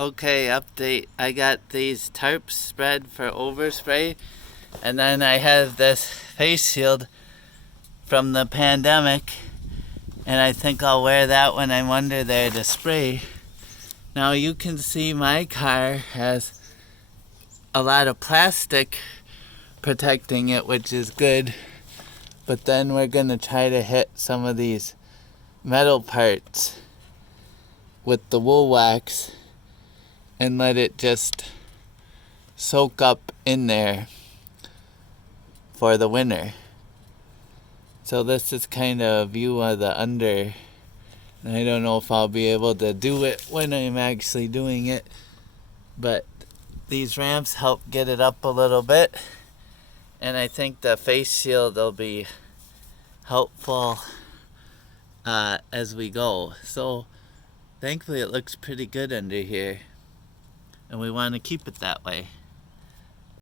Okay, update. I got these tarps spread for overspray, and then I have this face shield from the pandemic, and I think I'll wear that when I'm under there to spray. Now you can see my car has a lot of plastic protecting it, which is good, but then we're gonna try to hit some of these metal parts with the Woolwax and let it just soak up in there for the winter. So this is kind of a view of the under. And I don't know if I'll be able to do it when I'm actually doing it, but these ramps help get it up a little bit, and I think the face shield will be helpful as we go. So thankfully it looks pretty good under here, and we want to keep it that way.